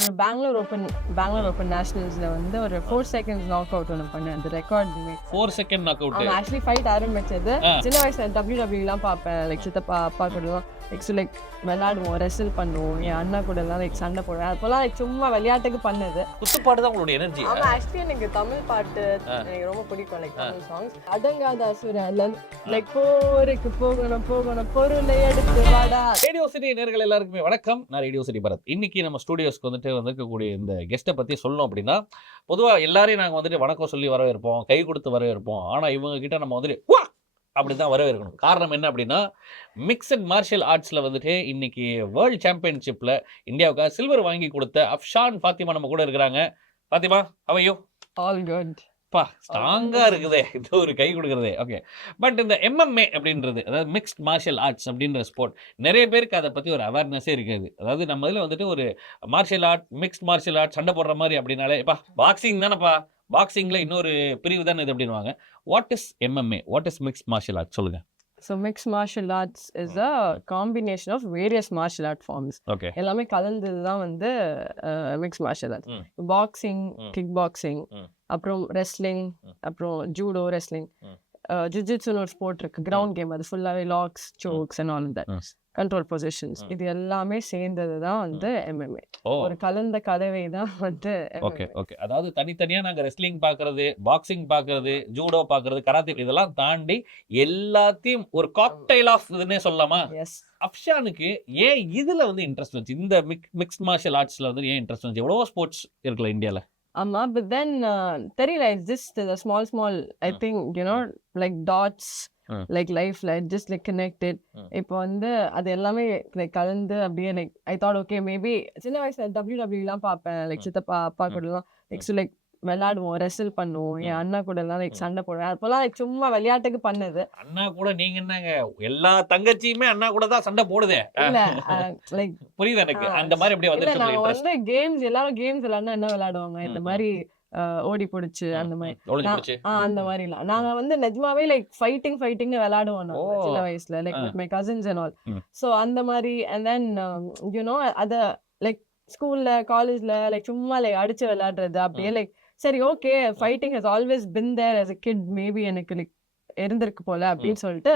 ஒரு பெங்களூர் ஓப்பன் நேஷனல்ஸ்ல வந்து ஒரு 4 seconds நாக் அவுட் ஒன்று பண்ணேன். அந்த record 4 second knock out. Actually fight ஆரம்பிச்சது சின்ன வயசுல WWE பார்ப்பேன். லைக் சித்தப்பா அப்பா கூடலாம் லைக் விளையாடுவோம், ரெசில் பண்ணுவோம், என் அண்ணா கூட எல்லாம் லைக் சண்டை போடுவேன். அப்போலாம் லைக் சும்மா விளையாட்டுக்கு பண்ணது. குத்துப்பாட்டு தான் உங்களுடைய எனர்ஜி. ஆமா, ஆக்சுவலி எனக்கு தமிழ் பாட்டு எனக்கு ரொம்ப பிடிக்கும். லைக் தமிழ் சாங்ஸ் அடங்காத அசுரன் லைக் போருக்கு போகணும் பொருளை எடுத்து வாடா. ரேடியோ சிட்டி நேயர்கள் எல்லாருக்குமே வணக்கம். நான் ரேடியோ சிட்டி பரத். இன்னைக்கு நம்ம ஸ்டுடியோஸ்க்கு வந்திருக்கக்கூடிய இந்த கெஸ்ட்டை பற்றி சொல்லணும் அப்படின்னா, பொதுவாக எல்லாரையும் நாங்கள் வந்துட்டு வணக்கம் சொல்லி வரவேற்போம், கை கொடுத்து வரவேற்போம். ஆனால் இவங்க கிட்ட நம்ம வந்துட்டு அப்படி தான் வரவேற்கணும். காரணம் என்ன அப்படின்னா, மிக்சட் மார்ஷியல் ஆர்ட்ஸில் வந்துட்டு இன்னைக்கு வேர்ல்டு சாம்பியன்ஷிப்பில் இந்தியாவுக்காக சில்வர் வாங்கி கொடுத்த அஃப்ஷான் ஃபாத்திமா நம்ம கூட இருக்கிறாங்க. Fatima, how are you? All good. பா ஸ்ட்ராங்காக இருக்குதே இது ஒரு கை கொடுக்குறதே. ஓகே, பட் இந்த MMA அப்படின்றது, அதாவது மிக்ஸ்ட் மார்ஷியல் ஆர்ட்ஸ் அப்படின்ற ஸ்போர்ட், நிறைய பேருக்கு அதை பற்றி ஒரு அவேர்னஸே இருக்காது. அதாவது நம்ம இதில் வந்துட்டு ஒரு martial art, mixed martial art, சண்டை போடுற மாதிரி அப்படின்னாலே பாக்ஸிங் தானேப்பா, பாக்ஸிங்கில் இன்னொரு பிரிவு தானே இது அப்படின்வாங்க. What is MMA? What is mixed martial art? சொல்லுங்கள். So mixed martial arts is a combination of various martial art forms. Okay, எல்லாமே கலந்தது தான் வந்து mixed martial arts. Boxing, kick boxing, அப்புறம் ரெஸ்லிங், அப்புறம் ஜூடோ, ரெஸ்லிங், ஜுஜிட்சுன்னு ஒரு ஸ்போர்ட் இருக்கு, கிரவுண்ட் கேம். அது ஃபுல்லாகவே locks, chokes and all that, control positions, இது எல்லாமே சேர்ந்தது தான் வந்து MMA. ஒரு கலந்த கலவை தான் வந்து ஓகே ஓகே. அதாவது தனித்தனியாக நாங்கள் ரெஸ்லிங் பார்க்கறது, பாக்ஸிங் பார்க்கறது, ஜூடோ பார்க்கறது, கராத்தே, இதெல்லாம் தாண்டி எல்லாத்தையும் ஒரு காக்டைல் ஆஃப் இதுன்னே சொல்லலாமா? எஸ். அஃப்ஷானுக்கு ஏன் இதில் வந்து இன்ட்ரெஸ்ட் வந்துச்சு? இந்த மிக்ஸ்ட் மார்ஷியல் ஆர்ட்ஸில் வந்து ஏன் இன்ட்ரெஸ்ட் வந்துச்சு? எவ்வளோ ஸ்போர்ட்ஸ் இருக்குல்ல இந்தியாவில். ஆமா, but then தெரியல, it's just the small I think, you know, like dots, like lifeல just like connected. இப்போ வந்து அது எல்லாமே like கலந்து அப்படியே like I thought okay maybe சின்ன வயசுல WWE எல்லாம் பார்ப்பேன். லைக் சித்தப்பா அப்பா கூட எல்லாம் லைக் விளையாடுவோம், ரெசில் பண்ணுவோம், என் அண்ணா கூட எல்லாம் லைக் சண்டை போடுவேன். அப்போலாம் லைக் சும்மா விளையாட்டுக்கு பண்ணது. அண்ணா கூட நீங்க என்னங்க, எல்லா தங்கச்சியுமே அண்ணா கூட தான் சண்டை போடுதே. இல்ல லைக் புரியுது எனக்கு. அந்த மாதிரி அப்படியே இல்ல, நாங்க வந்துச்சு. வந்து கேம்ஸ், எல்லாரும் கேம்ஸ் விளையாடுனா என்ன விளையாடுவாங்க, இந்த மாதிரி ஓடி பிடிச்சு அந்த மாதிரி. அந்த மாதிரி இல்ல, நாங்க வந்து நிஜமாவே லைக் ஃபைட்டிங்னு விளையாடுவோம் நாங்க சின்ன வயசுல, like with my cousins and all. So அந்த மாதிரி அண்ட் தென் யூ நோ அத லைக் ஸ்கூல்ல காலேஜ்ல லைக் சும்மா லைக் அடிச்சு விளையாடுறது அப்படியே லைக் சரி okay, fighting has always been there as a kid, maybe எனக்கு லைக் இருந்திருக்கு போல அப்படின்னு சொல்லிட்டு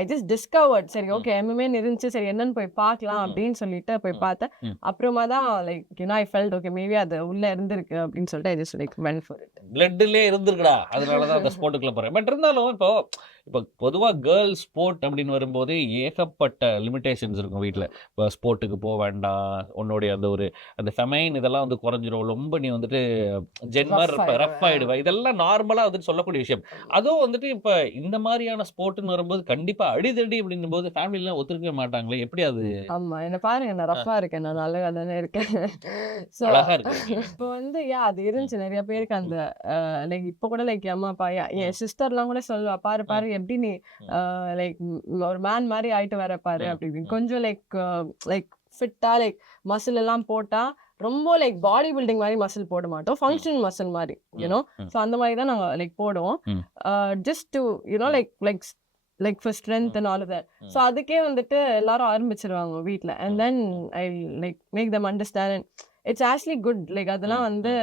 ஐ ஜஸ்ட் டிஸ்கவர்ட். சரி ஓகே, MMA இருந்துச்சு, சரி என்னன்னு போய் பார்க்கலாம் அப்படின்னு சொல்லிட்டு போய் பார்த்தேன். அப்புறமா தான் like you know I felt okay maybe அது உள்ள இருந்திருக்கு அப்படின்னு சொல்லிட்டு I just like went for it. பிளட்லயே இருந்திருக்குடா, அதனால தான் அந்த ஸ்போர்ட்டுக்குள்ள போறேன். பட் இருந்தாலும் இப்போ பொதுவாக கேர்ள்ஸ் ஸ்போர்ட் அப்படின்னு வரும்போது ஏகப்பட்ட லிமிடேஷன்ஸ் இருக்கும் வீட்டில். இப்போ ஸ்போர்ட்டுக்கு போக வேண்டாம், உன்னுடைய அந்த ஃபெமைன் இதெல்லாம் வந்து குறைஞ்சிரும், ரொம்ப நீ வந்துட்டு ஜென்மர் ரஃப் ஆயிடுவா, இதெல்லாம் நார்மலாக வந்துட்டு சொல்லக்கூடிய விஷயம். அதுவும் வந்துட்டு இப்போ இந்த மாதிரியான ஸ்போர்ட்னு வரும்போது கண்டிப்பாக அடிதடி அப்படின்னும் போது ஃபேமிலிலாம் ஒத்துருக்கவே மாட்டாங்களே, எப்படி அது? ஆமா, என்ன பாருங்க, நான் ரஃபா இருக்கேன், நான் நல்லா தானே இருக்கேன். ஸோ அழகா இருக்கு. இப்போ வந்து அது இருந்துச்சு நிறைய பேருக்கு அந்த லைக் இப்போ கூட லைக் அம்மா அப்பா என் சிஸ்டர்லாம் கூட சொல்லுவா, பாரு எப்படி நீ லைக் ஒரு மேன் மாதிரி ஆயிட்டு வர பாரு அப்படி. கொஞ்சம் லைக் ஃபிட்டா லைக் மசில் எல்லாம் போட்டா ரொம்ப லைக் பாடி பில்டிங் மாதிரி மசில் போட மாட்டோம், ஃபங்க்ஷனல் மசில் மாதிரி யூனோ. ஸோ அந்த மாதிரி தான் நாங்கள் லைக் போடுவோம், just to you know like for strength and all of that. So அதுக்கே வந்துட்டு எல்லாரும் ஆரம்பிச்சிருவாங்க வீட்டில். And then I like make them understand it's actually good. Like அதெல்லாம் வந்து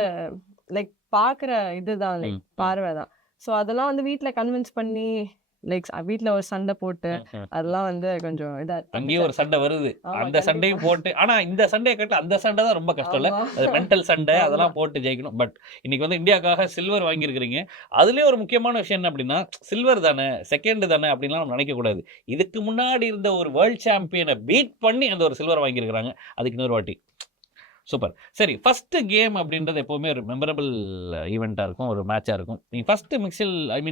லைக் பார்க்குற இதுதான், லைக் பார்வை தான். ஸோ அதெல்லாம் வந்து வீட்டில் கன்வின்ஸ் பண்ணி லைக் வீட்டில் ஒரு சண்டை போட்டு அதெல்லாம் வந்து கொஞ்சம் அங்கேயும் ஒரு சண்டை வருது, அந்த சண்டையும் போட்டு. ஆனா இந்த சண்டையை கட்ட அந்த சண்டை தான் ரொம்ப கஷ்டம் இல்ல, அது மென்டல் சண்டை, அதெல்லாம் போட்டு ஜெயிக்கணும். பட் இன்னைக்கு வந்து இந்தியாவுக்காக சில்வர் வாங்கியிருக்கிறீங்க. அதுலயே ஒரு முக்கியமான விஷயம் என்ன அப்படின்னா, சில்வர் தானே, செகண்ட் தானே அப்படின்லாம் நம்ம நினைக்க கூடாது. இதுக்கு முன்னாடி இருந்த ஒரு வேர்ல்ட் சாம்பியனை பீட் பண்ணி அந்த ஒரு சில்வர் வாங்கியிருக்கிறாங்க. அதுக்கு இன்னொரு வாட்டி சூப்பர். சரி, ஃபஸ்ட்டு கேம் அப்படின்றது எப்போவுமே ஒரு மெமரபிள் ஈவெண்ட்டாக இருக்கும், ஒரு மேட்சாக இருக்கும். நீங்கள் ஃபஸ்ட்டு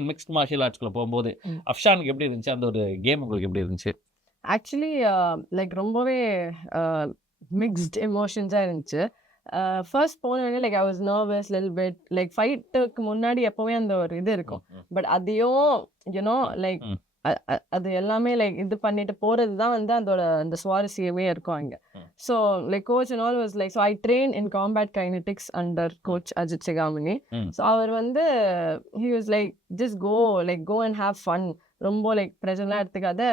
மிக்ஸ்ட் மார்ஷியல் ஆர்ட்ஸ்குள்ளே போகும்போது அஃப்ஷானுக்கு எப்படி இருந்துச்சு? அந்த ஒரு கேம் உங்களுக்கு எப்படி இருந்துச்சு? ஆக்சுவலி லைக் ரொம்பவே மிக்ஸ்ட் எமோஷன்ஸாக இருந்துச்சு. ஃபர்ஸ்ட் போனோடனே like I was nervous little bit. Like ஃபைட்டுக்கு முன்னாடி எப்போவுமே அந்த ஒரு இது இருக்கும், பட் அதையும் யூனோ லைக் அது எல்லாமே லைக் இது பண்ணிட்டு போறது தான் வந்து அந்த சுவாரஸ்யமே இருக்கும் அங்கே. So like coach and all was like, so I train in combat kinetics under coach Ajith Sigamani. So அவர் வந்து he was like just go and have fun. ரொம்ப லைக் ப்ரெஷர்லாம் எடுத்துக்காத,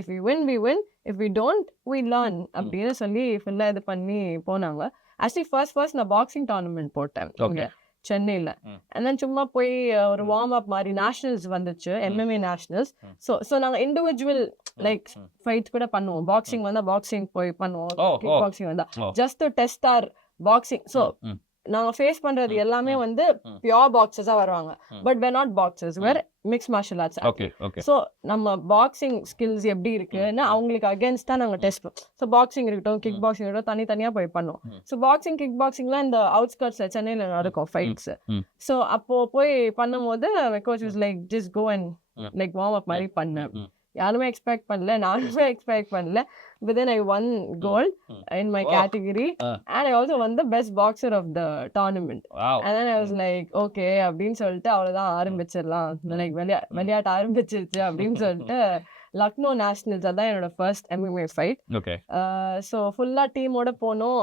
if we win we win, if we don't we learn அப்படின்னு சொல்லி ஃபுல்லாக இது பண்ணி போனாங்க. ஆக்சுவலி ஃபர்ஸ்ட் நான் பாக்ஸிங் டோர்னமெண்ட் போட்டேன் Okay. சென்னையில். அண்ட் தென் சும்மா போய் ஒரு வார்ம் அப் மாதிரி நேஷனல்ஸ் வந்துச்சு, MMA நேஷனல்ஸ். ஸோ நாங்கள் இண்டிவிஜுவல் லைக் ஃபைட்ஸ் கூட பண்ணுவோம். பாக்ஸிங் வந்தால் பாக்ஸிங் போய் பண்ணுவோம், கிக் பாக்ஸிங் வந்தால் just to test or boxing. So நாங்கள் ஃபேஸ் பண்ணுறது எல்லாமே வந்து பியோர் பாக்ஸஸாக வருவாங்க. But we're not boxers, we're mixed martial arts. So நம்ம பாக்ஸிங் ஸ்கில்ஸ் எப்படி இருக்குன்னு அவங்களுக்கு அகேன்ஸ்டாக நாங்கள் டெஸ்ட் பண்ணுவோம். ஸோ பாக்ஸிங் இருக்கட்டும், கிக் பாக்ஸிங் இருக்கட்டும், தனித்தனியாக போய் பண்ணுவோம். ஸோ பாக்ஸிங் கிக் பாக்ஸிங்லாம் இந்த அவுட்ஸ்கர்ட்ஸில் சென்னையில் நடக்கும் ஃபைட்ஸ். ஸோ அப்போது போய் பண்ணும்போது coach was like just go and like warm up மாதிரி பண்ணேன். யாருமே எக்ஸ்பெக்ட் பண்ணல, நானுமே எக்ஸ்பெக்ட் பண்ணல. But then I won gold in my category and I also won the best boxer of the tournament. And then I was like, okay அப்படின்னு சொல்லிட்டு அவ்வளோதான் ஆரம்பிச்சிடலாம், லைக் விளையாட்டு ஆரம்பிச்சிருச்சு அப்படின்னு சொல்லிட்டு லக்னோ நேஷனல்ஸ் தான் என்னோட ஃபர்ஸ்ட் MMA ஃபைட். ஸோ ஃபுல்லாக டீமோட போனோம்.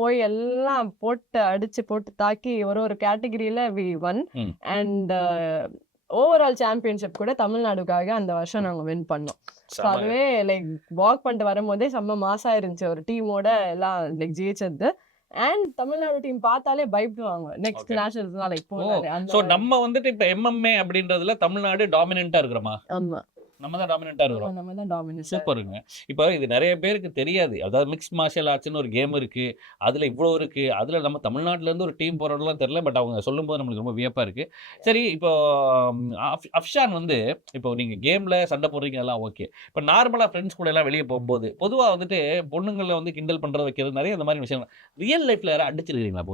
போய் எல்லாம் போட்டு தாக்கி ஒரு கேட்டகிரியில் we won. And overall championship கூட தமிழ்நாடுக்காக அந்த வருஷம் நாங்கள் வின் பண்ணோம். ஸோ அதுவே லைக் வாக் பண்ணிட்டு வரும்போதே செம்ம மாசா இருந்துச்சு, ஒரு டீமோட எல்லாம் லைக் ஜெயிச்சது. அண்ட் தமிழ்நாடு டீம் பார்த்தாலே பயப்படுவாங்க நெக்ஸ்ட் நேஷனல்ஸ் தான் லைக் போறாரு. சோ நம்ம வந்துட்டு இப்ப MMA அப்படின்றதுல தமிழ்நாடு டாமினன்ட்டா இருக்குறோமா? ஆமா, நம்ம தான் டாமினன்ட்டா இருக்கோம். நம்ம தான் டாமினன்ட். சூப்பருங்க. இப்போ இது நிறைய பேருக்கு தெரியாது. அதாவது மிக்ஸ்ட் மார்ஷியல் ஆர்ட்ஸ்னு ஒரு கேம் இருக்கு, அதுல இவ்வளோ இருக்கு. அதுல நம்ம தமிழ்நாட்டுல இருந்து ஒரு டீம் போறதெல்லாம் தெரியல. பட் அவங்க சொல்லும்போது நம்மளுக்கு ரொம்ப வியப்பா இருக்கு. சரி, இப்போ அஃப்ஷான் வந்து இப்போ நீங்க கேம்ல சண்டை போடுறீங்க எல்லாம் ஓகே. இப்போ நார்மலா ஃப்ரெண்ட்ஸ் கூட எல்லாம் வெளியே போகும்போது பொதுவா வந்துட்டு பொண்ணுங்களை வந்து கிண்டல் பண்றது வைக்கிறது நிறைய இந்த மாதிரி விஷயம். ரியல் லைஃப்ல யாரும் அடிச்சிருக்கீங்களா?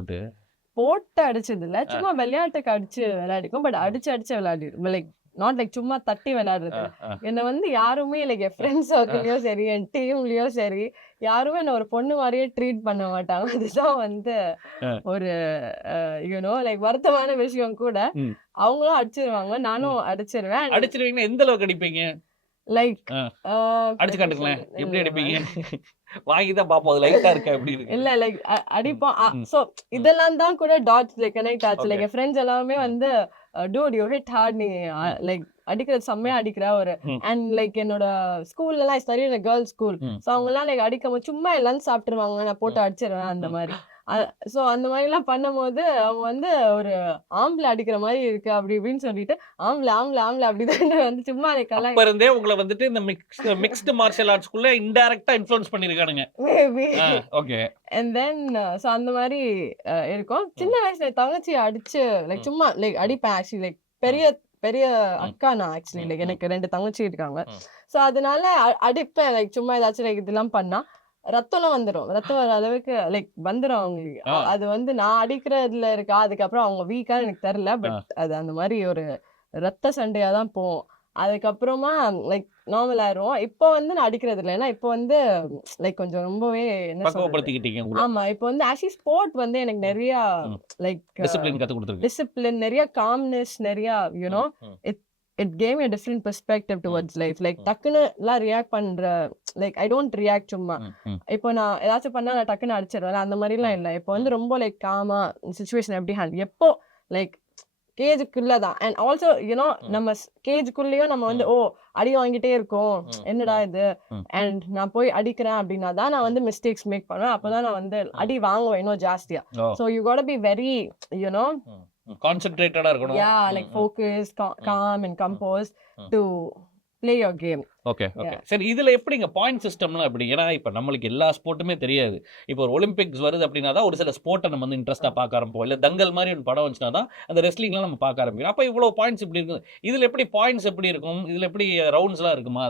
போட்டு அடிச்சது இல்ல, சும்மா விளையாட்டுக்கு அடிச்சு விளையாடிக்கும். பட் அடிச்சு விளையாடி லைக் நாட் லைக் சும்மா தட்டி விளையாடுறது. என்னை வந்து யாருமே லைக் என் ஃப்ரெண்ட்ஸ் சர்க்கிள்லயும் சரி, என் டீம்லயும் சரி, யாருமே என்ன ஒரு பொண்ணு மாதிரியே ட்ரீட் பண்ண மாட்டாங்க. அதுதான் வந்து ஒரு யூனோ லைக் வருத்தமான விஷயம் கூட. அவங்களும் அடிச்சிருவாங்க, நானும் அடிச்சிருவேன். அடிச்சிருவீங்கன்னா எந்த அளவுக்கு அடிப்பீங்க? லைக் அடிச்சு காட்டுங்களேன், எப்படி அடிப்பீங்க? வாங்கிதான் பாப்போம், அது லைட்டா இருக்கா எப்படி இருக்கு? இல்ல லைக் அடிப்போம். சோ இதெல்லாம் தான் கூட டாட்ஸ் லைக் கனெக்ட் ஆச்சு. லைக் என் ஃப்ரெண்ட்ஸ் எல்லாமே வந்து dude you hit hard, நீ லைக் அடிக்கிறது செம்மையா அடிக்கிற ஒரு. அண்ட் லைக் என்னோட ஸ்கூல்ல எல்லாம் study in girls school. So அவங்க எல்லாம் லைக் அடிக்கும் சும்மா எல்லாம் சாப்பிட்டுருவாங்க, நான் போட்டு அடிச்சிருவேன் அந்த மாதிரி. ஸோ அந்த மாதிரி எல்லாம் பண்ணும்போது அவங்க வந்து ஒரு ஆம்பளை அடிக்கிற மாதிரி இருக்கு அப்படி இப்படின்னு சொல்லிட்டு ஆம்பளை அப்படிதான் வந்து சும்மா அப்ப இருந்தே உங்களை வந்துட்டு இந்த மிக்ஸ்டு மார்ஷியல் ஆர்ட்ஸ்க்குள்ள இன்டைரக்டா இன்ஃப்ளூயன்ஸ் பண்ணிருக்கானுங்க. Maybe. Okay. And then so அந்த மாதிரி இருக்கும். சின்ன வயசுல தங்கச்சி அடிச்சு லைக் சும்மா லைக் அடிப்பேன். ஆக்சுவலி லைக் பெரிய அக்கா நான் ஆக்சுவலி லைக் எனக்கு 2 தங்கச்சி இருக்காங்க. ஸோ அதனால அடிப்பேன் லைக் சும்மா ஏதாச்சும் லைக் இதெல்லாம் பண்ணா ரத்தம்லாம் வந்துடும். ரத்தம் வர அளவுக்கு லைக் வந்துடும் அவங்களுக்கு. அது வந்து நான் அடிக்கிறதுல இருக்கா, அதுக்கப்புறம் அவங்க வீக்கான்னு எனக்கு தெரியல. பட் அது அந்த மாதிரி ஒரு ரத்த சண்டையா தான் போகும். அதுக்கப்புறமா லைக் நார்மல் ஆயிரும். இப்போ வந்து நான் அடிக்கிறது இல்லை, ஏன்னா இப்போ வந்து லைக் கொஞ்சம் ரொம்பவே என்ன சொல்றது. ஆமா, இப்போ வந்து ஆக்சுவலி ஸ்போர்ட் வந்து எனக்கு நிறைய லைக் டிசிப்ளின், நிறைய காம்னஸ், நிறைய you know it gave me a different perspective towards life. Like டக்குன்னு எல்லாம் ரியாக்ட் பண்ற லைக் ஐ டோன்ட் ரியாக்ட் சும்மா. இப்போ நான் ஏதாச்சும் பண்ணா நான் டக்குன்னு அடிச்சிடுவேன், அந்த மாதிரிலாம் இல்லை. இப்போ வந்து ரொம்ப லைக் காமா சிச்சுவேஷன் எப்படி ஹேண்டில், எப்போ லைக் கேஜுக்குள்ளதான். அண்ட் ஆல்சோ யூனோ நம்ம கேஜுக்குள்ளேயும் நம்ம வந்து அடி வாங்கிட்டே இருக்கோம், என்னடா இது. அண்ட் நான் போய் அடிக்கிறேன் அப்படின்னா தான் நான் வந்து மிஸ்டேக்ஸ் மேக் பண்ணுவேன். அப்போதான் நான் வந்து அடி வாங்குவேன் இன்னும் ஜாஸ்தியா. So you got be very you know கான்சென்ட்ரேட்டடா இருக்கணும். Yeah, like focused, calm and composed to play your game. Okay. சரி, இதுல எப்படிங்க பாயிண்ட் சிஸ்டம்லாம் எப்படி? ஏன்னா இப்ப நம்மளுக்கு எல்லா ஸ்போர்ட்டுமே தெரியாது. இப்போ ஒரு ஒலிம்பிக்ஸ் வருது அப்படின்னா தான் ஒரு சில ஸ்போர்ட்டை நம்ம வந்து இன்ட்ரெஸ்டா பார்க்க ஆரம்பிப்போம். இல்ல தங்கல் மாதிரி ஒரு படம் வந்துச்சுன்னா தான் அந்த ரெஸ்லிங்லாம் நம்ம பார்க்க ஆரம்பிக்கிறோம். அப்ப இவ்வளவு பாயிண்ட்ஸ் இப்படி இருக்கு, இதுல எப்படி பாயிண்ட்ஸ் எப்படி இருக்கும், இதுல எப்படி ரவுண்ட்ஸ்லாம் இருக்குமா?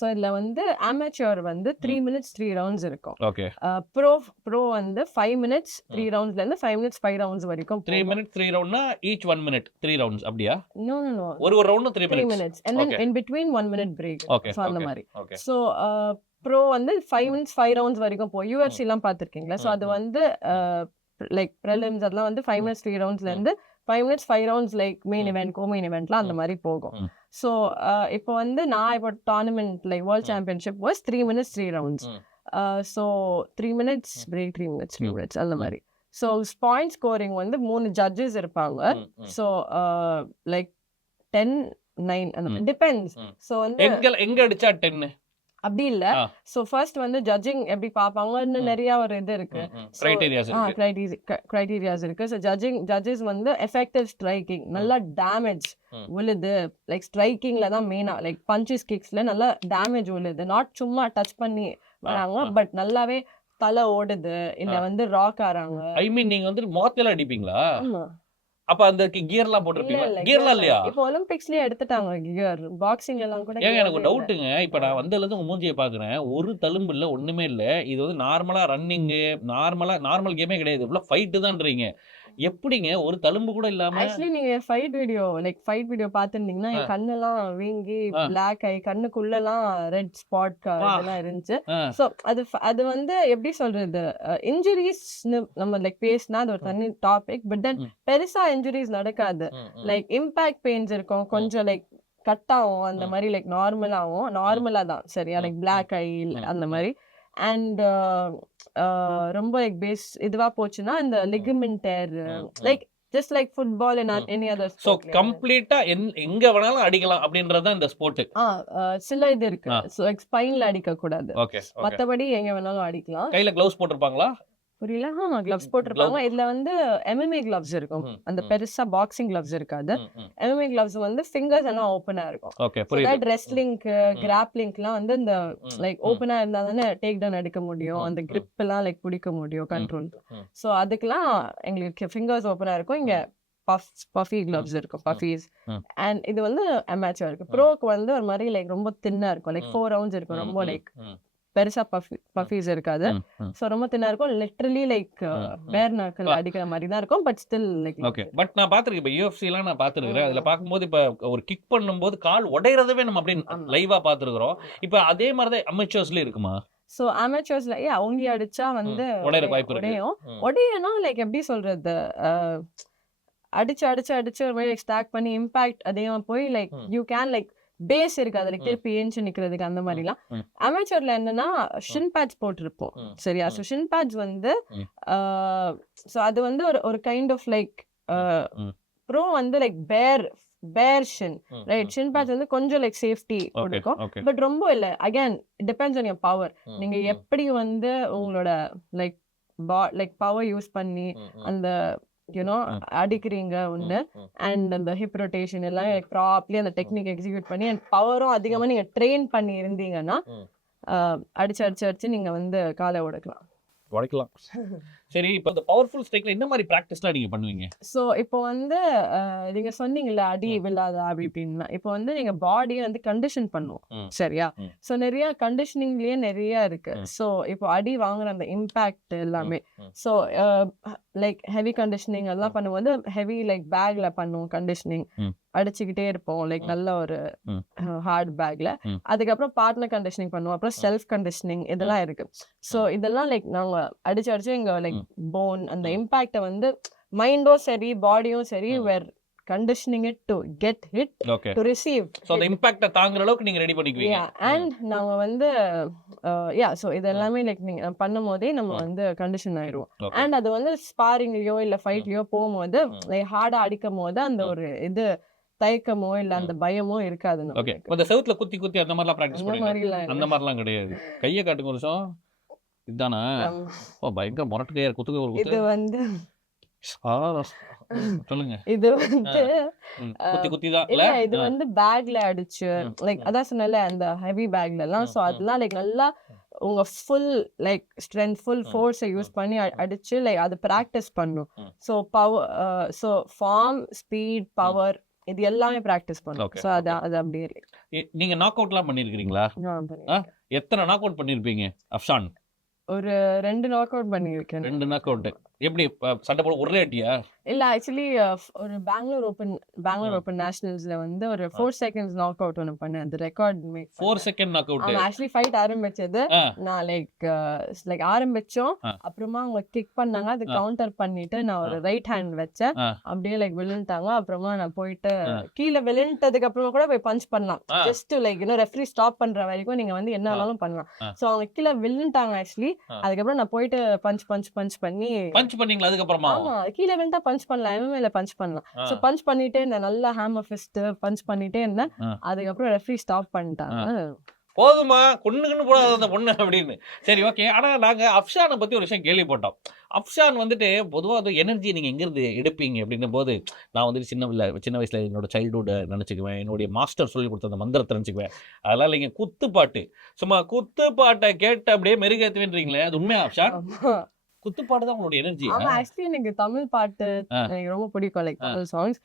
ஸோ இதுல வந்து amateur வந்து 3 minutes 3 rounds இருக்கும். ஓகே. ப்ரோ வந்து 5 minutes 3 roundsல இருந்து 5 minutes 5 rounds வரைக்கும். 3 minutes 3 roundனா each 1 minute 3 rounds அப்படியா? No. ஒரு round 3 minutes and then in between 1 minute break. Okay. So அந்த மாதிரி. ஸோ ப்ரோ வந்து 5 minutes 5 rounds வரைக்கும் போய் UFC எல்லாம் பார்த்துருக்கீங்களா? ஸோ அது வந்து லைக் ப்ரிலிம்ஸ் அதெல்லாம் வந்து 5 minutes 3 roundsல இருந்து 5 minutes 5 rounds like main event co main இவெண்ட்லாம் அந்த மாதிரி போகும். ஸோ இப்போ வந்து நான் இப்போ tournament like world championship was 3 minutes 3 rounds. So 3 minutes break 3 minutes 3 minutes அந்த மாதிரி. ஸோ பாயிண்ட் ஸ்கோரிங் வந்து 3 ஜட்ஜஸ் இருப்பாங்க. ஸோ லைக் 10-9 அந்த டிபெண்ட்ஸ். ஸோ வந்து எங்க அடிச்சா 10 அப்படி இல்ல. ஆ. சோ ஃபர்ஸ்ட் வந்து ஜட்ஜிங் எப்படி பார்ப்பாங்கன்னு நிறைய ஒரு இது இருக்கு. கிரைட்டீரியாஸ் இருக்கு. கிரைட்டீரியாஸ் இருக்கு. ஸோ ஜட்ஜஸ் வந்து எஃபெக்டிவ் ஸ்ட்ரைக்கிங், நல்லா டேமேஜ் விழுது, லைக் ஸ்ட்ரைக்கிங்ல தான் மெயினா, லைக் பஞ்சஸ் கிக்ஸ்ல நல்லா டேமேஜ் விழுது, நாட் சும்மா டச் பண்ணி வராங்க, பட் நல்லாவே தலை ஓடுது, இல்ல வந்து ராக் ஆறாங்க. ஐ மீன் நீங்க வந்து முகத்துல அடிப்பீங்களா? ஆமா. அப்ப அந்த கியர்லாம் இல்ல போட்டிருப்பீங்களா? இல்ல கியர்லாம் இல்லையா? இப்போ ஒலிம்பிக்ஸ்லயே எடுத்துட்டாங்க கியர். பாக்ஸிங் எல்லாம் கூட ஏங்க எனக்கு gear ஒரு டவுட்டுங்க. இப்ப நான் வந்ததுல இருந்து உங்க மூஞ்சிய பாக்குறேன். ஒரு தழும்பு இல்ல, ஒண்ணுமே இல்ல. இது வந்து நார்மலா ரன்னிங், நார்மல் கேமே கிடையாது. ஃபுல்லா ஃபைட் தான்றீங்க. எப்படிங்க ஒரு தழும்பு கூட இல்லாம? ஆக்சுவலி நீங்க ஃபைட் வீடியோ பார்த்திருந்தீங்கன்னா என் கண்ணெல்லாம் வீங்கி பிளாக் ஆகி கண்ணுக்குள்ளலாம் ரெட் ஸ்பாட் இதெல்லாம் இருந்துச்சு. ஸோ அது வந்து எப்படி சொல்றது, இன்ஜுரிஸ் நம்ம லைக் பேசினா அது ஒரு தனி டாபிக். பட் தென் பெருசா இன்ஜுரிஸ் நடக்காது. லைக் இம்பாக்ட் பெயின்ஸ் இருக்கும், கொஞ்சம் லைக் கட் ஆகும், அந்த மாதிரி லைக் நார்மலா தான் சரியா, லைக் பிளாக் ஐ அந்த மாதிரி. அண்ட் ரொம்ப லைக் பேஸ் இதுவா போச்சுன்னா இந்த ligament tear, like just like football and any other. So கம்ப்ளீட்டா எங்க வேணாலும் அடிக்கலாம் அப்படின்றது தான் இந்த ஸ்போர்ட். சில இது இருக்கு. சோ ஸ்பைன்ல அடிக்க கூடாது, ஓகே. மத்தபடி எங்க வேணாலும் அடிக்கலாம். கையில கிளவுஸ் போட்டுருப்பாங்களா? புரியல. ஆமா, கிளவ்ஸ் போட்டிருப்பாங்க. இதுல வந்து MMA கிளவ்ஸ் இருக்கும், அந்த பெருசா பாக்ஸிங் கிளவ்ஸ் இருக்காது. MMA கிளவ்ஸ் வந்து ஃபிங்கர்ஸ் எல்லாம் ஓப்பனா இருக்கும். ஓகே, புரியுது. ரெஸ்லிங்க்கு கிராப்லிங்க்லாம் வந்து இந்த லைக் ஓப்பனா இருந்தா தானே டேக் டவுன் எடுக்க முடியும், அந்த கிரிப் எல்லாம் லைக் பிடிக்க முடியும், கண்ட்ரோல். சோ அதுக்கெல்லாம் எங்களுக்கு ஃபிங்கர்ஸ் ஓப்பனா இருக்கும். இங்க பஃபி கிளவ்ஸ் இருக்கும், பஃபீஸ். அண்ட் இது வந்து அமேச்சர் இருக்கு. ப்ரோக்கு வந்து ஒரு மாதிரி லைக் ரொம்ப தின்னா இருக்கும், லைக் 4 ரவுண்ட்ஸ் இருக்கும், ரொம்ப லைக் பெருசா பஃபீஸ் இருக்காது. சோ ரொம்ப தின்னா இருக்கும், லிட்டரலி லைக் பேர் நாக்கல் அடிக்கிற மாதிரி தான் இருக்கும். But still like okay. But நான் பாத்துருக்கேன், இப்ப UFC எல்லாம் நான் பாத்துருக்கேன். அதுல பாக்கும்போது இப்ப ஒரு கிக் பண்ணும்போது கால் உடையறதவே நம்ம அப்படியே லைவா பாத்துருக்கோம். இப்ப அதே மாதிரி தான் அமெச்சர்ஸ்ல இருக்குமா? சோ அமெச்சர்ஸ்ல அவங்க அடிச்சா வந்து உடையற வாய்ப்பு இருக்கு. உடையனா லைக் எப்படி சொல்றது, அடிச்சு ஒரு மாதிரி ஸ்டாக் பண்ணி இம்பாக்ட் அதிகமா போய் லைக் யூ கேன் லைக் பேஸ் இருக்காது, லைக் திருப்பி ஏஞ்சி நிக்கிறதுக்கு அந்த மாதிரிலாம். அமெச்சர்ல என்னன்னா ஷின் பேட்ஸ் போட்டிருப்போம் சரியா. ஸோ ஷின் பேட்ஸ் வந்து ஸோ அது வந்து ஒரு கைண்ட் ஆஃப் லைக் ப்ரோ வந்து லைக் பேர் ஷின், ரைட். ஷின் பேட்ஸ் வந்து கொஞ்சம் லைக் சேஃப்டி கொடுக்கும், பட் ரொம்ப இல்ல. Again depends on your power. நீங்க எப்படி வந்து உங்களோட லைக் பவர் யூஸ் பண்ணி அந்த அடிக்கிறீங்க ஒண்ணு, அண்ட் அந்த ஹிப் ரொட்டேஷன் எல்லாம் ப்ராப்பர்லி அந்த டெக்னிக் எக்ஸிக்யூட் பண்ணி அண்ட் பவரும் அதிகமா நீங்க ட்ரெயின் பண்ணி இருந்தீங்கன்னா அடிச்சு நீங்க வந்து காலை உடைக்கலாம். சரி, இப்போ இந்த பவர்ஃபுல் ஸ்ட்ரைக்ல என்ன மாதிரி பிராக்டிஸ்லாம் நீங்க பண்ணுவீங்க? சோ இப்போ வந்து நீங்க சொன்னீங்கல்ல அடி விழாதா அப்படின்னா, இப்போ வந்து நீங்க பாடியை வந்து கண்டிஷன் பண்ணுவோம் சரியா. சோ நிறைய கண்டிஷனிங்லயே நிறைய இருக்கு. சோ இப்போ அடி வாங்குற அந்த இம்பாக்ட் எல்லாமே, சோ லைக் ஹெவி கண்டிஷனிங் எல்லாம் பண்ணும்போது ஹெவி லைக் பேக்ல பண்ணுவோம் கண்டிஷனிங், அடிச்சுக்கிட்டே இருப்போம் லைக் நல்ல ஒரு ஹார்ட் பேக்ல. அதுக்கப்புறம் பார்ட்னர் கண்டிஷனிங் பண்ணுவோம், அப்புறம் செல்ஃப் கண்டிஷனிங், இதெல்லாம் இருக்கு. சோ இதெல்லாம் லைக் நாங்க அடிச்சு இங்க லைக் போன் அந்த இம்பாக்ட வந்து மைண்டும் சரி பாடியும் சரி வேர் conditioning it to get hit, to receive. So the impact தாங்குற அளவுக்கு நீங்க ரெடி பண்ணிக்குவீங்க. and நாம வந்து so இதெல்லாமே லைக் நீங்க பண்ணும்போதே நம்ம வந்து கண்டிஷன் ஆயிடுவோம். and அது வந்து ஸ்பாரிங்லயோ இல்ல ஃபைட்லயோ போகும்போது லைக் ஹார்டா அடிக்கும் போது அந்த ஒரு இது தயக்கமோ இல்ல அந்த பயமோ இருக்காது. ஓகே. இந்த செவுத்துல குத்தி குத்தி அந்த மாதிரிலாம் பிராக்டிஸ் பண்ணுவீங்க? அந்த மாதிரிலாம் கிடையாது. கையை காட்டுங்க ஒரு நிமிஷம். இதுதானா? பயங்கர முரட்டு கையா குத்துக்க ஒரு குத்து. இது வந்து சொல்லுங்க. இது வந்து குத்தி குத்தி தான் இல்ல, இது வந்து பேக்ல அடிச்சு லைக் அதான் சொன்னல அந்த ஹெவி பேக்ல எல்லாம். சோ அதெல்லாம் லைக் நல்லா உங்க ஃபுல் லைக் ஸ்ட்ரென்த் ஃபுல் ஃபோர்ஸை யூஸ் பண்ணி அடிச்சு லைக் அது பிராக்டிஸ் பண்ணும். So power, so form, speed, power, இது எல்லாமே பிராக்டிஸ் பண்ணும். சோ அது அப்படியே இருக்கு. நீங்க நாக் அவுட்லாம் பண்ணிருக்கீங்களா? எத்தனை நாக் அவுட் பண்ணிருப்பீங்க அஃப்ஷான்? ஒரு 2 நாக் அவுட் பண்ணிருக்கேன். 2 நாக் அவுட். எப்படி சண்டை போட ஒரே அடியா? இல்ல, ஆக்சுவலி ஒரு பெங்களூர் ஓபன் நேஷனல்ஸ்ல வந்து ஒரு 4 செகண்ட்ஸ் நாக் அவுட் ஒன்னு பண்ணேன். அந்த record make 4 second knock out. Actually fight ஆரம்பிச்சது நான் லைக் ஆரம்பிச்சோம், அப்புறமா அவங்க கிக் பண்ணாங்க, அது கவுண்டர் பண்ணிட்டு நான் ஒரு ரைட் ஹேண்ட் வச்சேன், அப்படியே லைக் விழுந்துட்டாங்க. அப்புறமா நான் போயிட்டு கீழே விழுந்ததுக்கு அப்புறமா கூட போய் பஞ்ச் பண்ணலாம், ஜஸ்ட் லைக் ரெஃப்ரி ஸ்டாப் பண்ற வரைக்கும் நீங்க வந்து என்ன ஆனாலும் பண்ணலாம். சோ அவங்க கீழே விழுந்துட்டாங்க ஆக்சுவலி. அதுக்கப்புறம் நான் போயிட்டு பஞ்ச் பண்ணி பண்ணீங்களா? அதுக்கப்புறமா ஆமா கீழே விழுந்தா பஞ்ச் பண்ணலாம், எம்எம்ஏல பஞ்ச் பண்ணலாம். சோ பஞ்ச் பண்ணிட்டே இருந்தேன், நல்லா ஹேமர் ஃபிஸ்ட் பஞ்ச் பண்ணிட்டே இருந்தேன். அதுக்கப்புறம் ரெஃப்ரி ஸ்டாப் பண்ணிட்டாங்க. போதுமா கொன்னுக்குன்னு போடாத அந்த பொண்ணு அப்படின்னு. சரி ஓகே. ஆனா நாங்க அஃப்ஷானை பத்தி ஒரு விஷயம் கேள்விப்பட்டோம். அஃப்ஷான் வந்துட்டு பொதுவா வந்து எனர்ஜி நீங்க எங்கிருந்து எடுப்பீங்க அப்படின்னும் போது, நான் வந்துட்டு சின்ன வயசுல என்னோட சைல்ட்ஹுட்ட நினைச்சுக்குவேன். என்னுடைய மாஸ்டர் சொல்லிக் கொடுத்த அந்த மந்திரத்தை நினைச்சுக்குவேன். அதெல்லாம் இல்லைங்க குத்துப்பாட்டு. சும்மா குத்துப்பாட்டை கேட்டு அப்படியே மெருகேத்துவேன்றீங்களே, அது உண்மையா அஃப்ஷான்? ஆமா. குத்துப்பாட்டு தான் உங்களுடைய எனர்ஜி? ஆமா, ஆக்சுவலி எனக்கு தமிழ் பாட்டு எனக்கு ரொம்ப பிடிக்கும். லைக் தமிழ் சாங்ஸ்,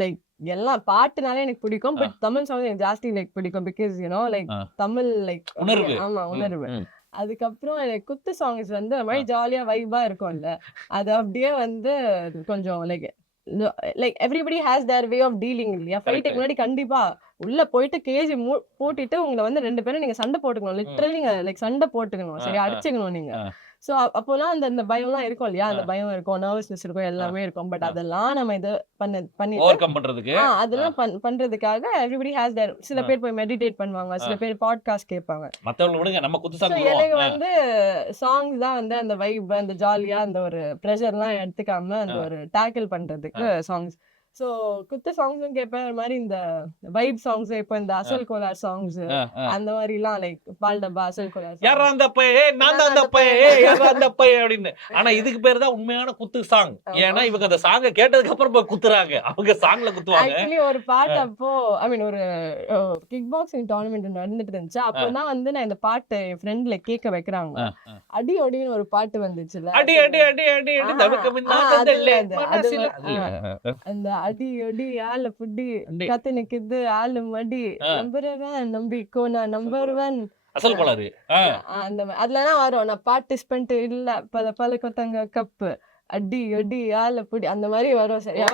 லைக் எல்லா பாட்டுனாலே எனக்கு பிடிக்கும். பட் தமிழ் சாங்ஸ் எனக்கு ஜாஸ்தி லைக் பிடிக்கும். பிகாஸ் லைக் தமிழ் லைக் உணர்வு. ஆமா, உணர்வு. அதுக்கப்புறம் எனக்கு குத்து சாங்ஸ் வந்து ஒரு மாதிரி ஜாலியா வைபா இருக்கும்ல, அது அப்படியே வந்து கொஞ்சம் like everybody has their way of dealing இல்லையா? ஃபைட்டுக்கு முன்னாடி கண்டிப்பா உள்ள போயிட்டு கேஜி போட்டுட்டு உங்களை வந்து 2 பேரும் நீங்க சண்டை போட்டுக்கணும். லிட்டரலி நீங்க லைக் சண்டை போட்டுக்கணும், சரியா? அடிச்சுக்கணும் நீங்க. ஸோ அப்போலாம் அந்த பயம்லாம் இருக்கும் இல்லையா? அந்த பயம் இருக்கும், நர்வஸ்னஸ் இருக்கும், எல்லாமே இருக்கும். பட் அதெல்லாம் நம்ம இது பண்ணி ஓவர் கம் பண்றதுக்கு அதெல்லாம் பண்றதுக்காக எவ்ரிபடி ஹேஸ் தேர். சில பேர் போய் மெடிடேட் பண்ணுவாங்க, சில பேர் பாட்காஸ்ட் கேட்பாங்க. மத்தவங்க விடுங்க, நம்ம குத்து சாங். எனக்கு வந்து சாங்ஸ் தான் வந்து அந்த வைப், அந்த ஜாலியா அந்த ஒரு ப்ரெஷர்லாம் எடுத்துக்காம அந்த ஒரு டேக்கிள் பண்றதுக்கு சாங்ஸ். ஸோ குத்து சாங்ஸும் கேட்பேன். ஒரு மாதிரி இந்த வைப் சாங்ஸ், இப்போ இந்த அசல் கோலார் சாங்ஸ் அந்த மாதிரிலாம் லைக் பால் டப்பா, அசல் கோலார், யாரா அந்த பையே, நான் தான் அந்த பையே, யாரா அந்த பையே அப்படின்னு. ஆனா இதுக்கு பேர் தான் உண்மையான குத்து சாங். ஏன்னா இவங்க அந்த சாங்கை கேட்டதுக்கு அப்புறம் போய் குத்துறாங்க, அவங்க சாங்ல குத்துவாங்க. ஆக்சுவலி ஒரு பாட்டு அப்போ ஐ மீன் ஒரு கிக் பாக்ஸிங் டோர்னமெண்ட் நடந்துட்டு இருந்துச்சு. அப்போதான் வந்து நான் இந்த பாட்டு என் ஃப்ரெண்ட்ல கேட்க வைக்கிறாங்க. அடி அடின்னு ஒரு பாட்டு வந்துச்சுல, அடி அடி அடி அடி அடி தவிர்க்க அந்த அடி அடி ஆள புடி கத்து நிக்குது ஆளு மடி நம்புறவன் நம்பிக்கோ நான் நம்பர் 1 அசல் கோளாறு. அந்த அதுலதான் வரும், நான் பார்ட்டிசிபென்ட் இல்ல பல கொத்தங்க கப்பு அடி அடி ஆள புடி, அந்த மாதிரி வரும், சரியா?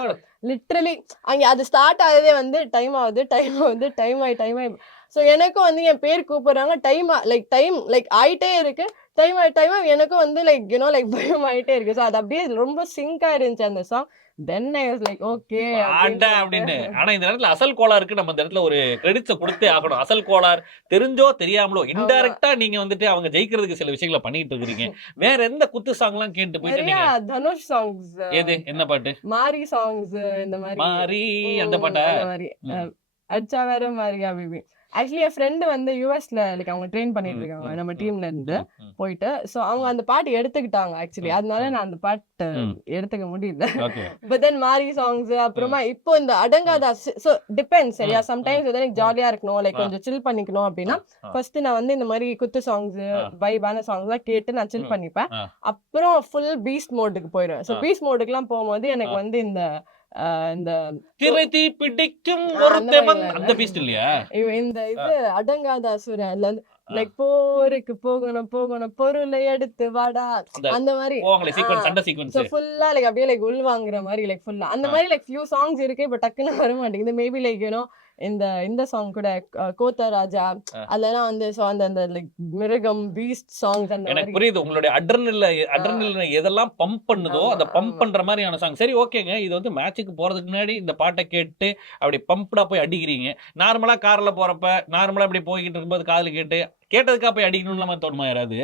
லிட்டரலி அங்க அது ஸ்டார்ட் ஆகுதே வந்து டைம் ஆகி. ஸோ எனக்கும் வந்து என் பேர் கூப்பிடுறாங்க, டைம் ஆயிட்டே இருக்கு, டைம் எனக்கும் வந்து லைக் பயம் ஆயிட்டே இருக்கு. ஸோ அது அப்படியே ரொம்ப சிங்க் ஆயிருந்துச்சு அந்த song. Then I was like okay அப்படின்னு. ஆனா இந்த நேரத்துல அசல் கோளாருக்கு நம்ம இந்த இடத்துல ஒரு கிரெடிட்ஸ் கொடுத்தே ஆகணும். அசல் கோளார் தெரிஞ்சோ தெரியாமலோ இன்டைரக்டா நீங்க வந்துட்டு அவங்க ஜெயிக்கிறதுக்கு சில விஷயங்களை பண்ணிட்டு இருக்கீங்க. வேற எந்த குத்து சாங் எல்லாம் கேட்டு போயிட்டு? தனுஷ் சாங்ஸ். எது, என்ன பாட்டு? மாரி சாங்ஸ், இந்த மாதிரி மாரி அந்த பாட்டா? அடிச்சா வேற மாரியா பேபி. ஆக்சுவலி என் ஃப்ரெண்டு வந்து யூஎஸ்ல லைக் அவங்க ட்ரெயின் பண்ணிட்டு இருக்காங்க நம்ம டீம்ல இருந்து போயிட்டு. ஸோ அவங்க அந்த பாட்டு எடுத்துக்கிட்டாங்க ஆக்சுவலி, அதனால நான் அந்த பாட்டு எடுத்துக்க முடியல. பட் தென் மாரி சாங்ஸ், அப்புறமா இப்போ இந்த அடங்காத, ஸோ டிபெண்ட்ஸ், சரியா? சம்டைம்ஸ் வந்து எனக்கு ஜாலியா இருக்கணும், லைக் கொஞ்சம் சில் பண்ணிக்கணும் அப்படின்னா ஃபர்ஸ்ட் நான் வந்து இந்த மாதிரி குத்து சாங்ஸ், வைபான சாங்ஸ் எல்லாம் கேட்டு நான் சில் பண்ணிப்பேன். அப்புறம் ஃபுல் பீஸ்ட் மோடுக்கு போயிடுவேன். ஸோ பீஸ்ட் மோடுக்குலாம் போகும்போது எனக்கு வந்து இந்த பிடிக்கும் அந்த பீஸ்ட் இல்லையா? இந்த இது அடங்காத அசுரன், அதுல வந்து லைக் போருக்கு போகணும் பொருளை எடுத்து வாடா, அந்த மாதிரி ஃபுல்லா லைக் அப்படியே லைக் உள் வாங்குற மாதிரி லைக் ஃபுல்லா அந்த மாதிரி லைக் ஃபியூ சாங்ஸ் இருக்கு. இப்ப டக்குன்னு வர மாட்டேங்குது. மேபி லைக் இந்த சாங் கூட கோத்தா ராஜா, அதெல்லாம் வந்து அந்த லைக் மிருகம் பீஸ்ட் சாங்ஸ். அந்த எனக்கு புரியுது, உங்களுடைய அட்ரினல் எதெல்லாம் பம்ப் பண்ணுதோ அந்த பம்ப் பண்ற மாதிரியான சாங். சரி ஓகேங்க, இது வந்து மேட்சுக்கு போறதுக்கு முன்னாடி இந்த பாட்டை கேட்டு அப்படி பம்ப்டா போய் அடிக்கிறீங்க. நார்மலா கார்ல போறப்ப நார்மலா அப்படி போய்கிட்டு இருக்கும்போது காது கேட்டதுக்கா போய் அடிக்கணும்னு தோணுமா யாராவது?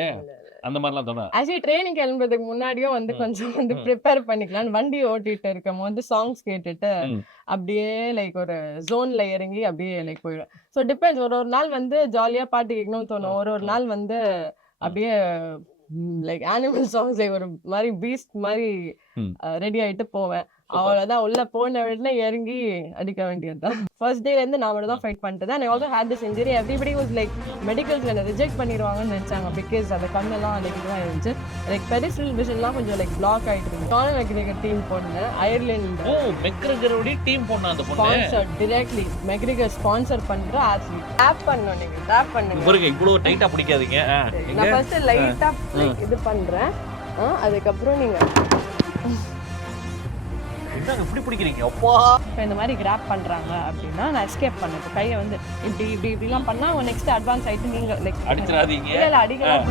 அந்த மாதிரிலாம் தோணும். ஆக்சுவலி ட்ரெயினிங் கிளம்புறதுக்கு முன்னாடியும் வந்து கொஞ்சம் வந்து ப்ரிப்பேர் பண்ணிக்கலாம். வண்டி ஓட்டிட்டு இருக்கும் போது சாங்ஸ் கேட்டுட்டு அப்படியே லைக் ஒரு ஜோன்ல இறங்கி அப்படியே லைக் போயிடும். So depends. ஒரு நாள் வந்து ஜாலியா பாட்டு கேட்கணும்னு தோணும், ஒரு நாள் வந்து அப்படியே லைக் அனிமல் சாங்ஸ் ஒரு மாதிரி பீஸ்ட் மாதிரி ரெடி ஆயிட்டு போவேன். அவ்வளவுதான், உள்ள போன உடனே இறங்கி அடிக்க வேண்டியதுதான். ஃபர்ஸ்ட் டேல இருந்து நான் மட்டும் தான் ஃபைட் பண்ணிட்டு. And I also had this injury. Everybody was like மெடிக்கல்ஸ்ல என்ன ரிஜெக்ட் பண்ணிடுவாங்கன்னு நினைச்சாங்க. பிகாஸ் அந்த கண்ணெல்லாம் லைக் இதுவாக இருந்துச்சு. லைக் பெரிஃபரல் விஷன்லாம் கொஞ்சம் லைக் பிளாக் ஆயிட்டு இருந்துச்சு. கானர் மெக்ரிகர் டீம் போனேன், அயர்லாந்து. மெக்ரிகரோட டீம் போன அந்த பொண்ணு ஸ்பான்சர் டைரக்ட்லி மெக்ரிகர் ஸ்பான்சர் பண்ற ஆத்லீட். டேப் பண்ணனும், நீங்க டேப் பண்ணுங்க. பாருங்க, இவ்வளவு டைட்டா பிடிக்காதீங்க. நான் ஃபர்ஸ்ட் லைட்டா லைக் இது பண்றேன், அதுக்கப்புறம் நீங்க இப்படி பிடிக்கிறீங்க. அப்பா இந்த மாதிரி கிராப் பண்றாங்க அப்படின்னா நான் எஸ்கேப் பண்ணேன். கையை வந்து இப்படிலாம் பண்ணா நெக்ஸ்ட் அட்வான்ஸ் ஆயிட்டு நீங்க லைக் அடிச்சிடாதீங்க. இல்ல அடிக்கலாம்.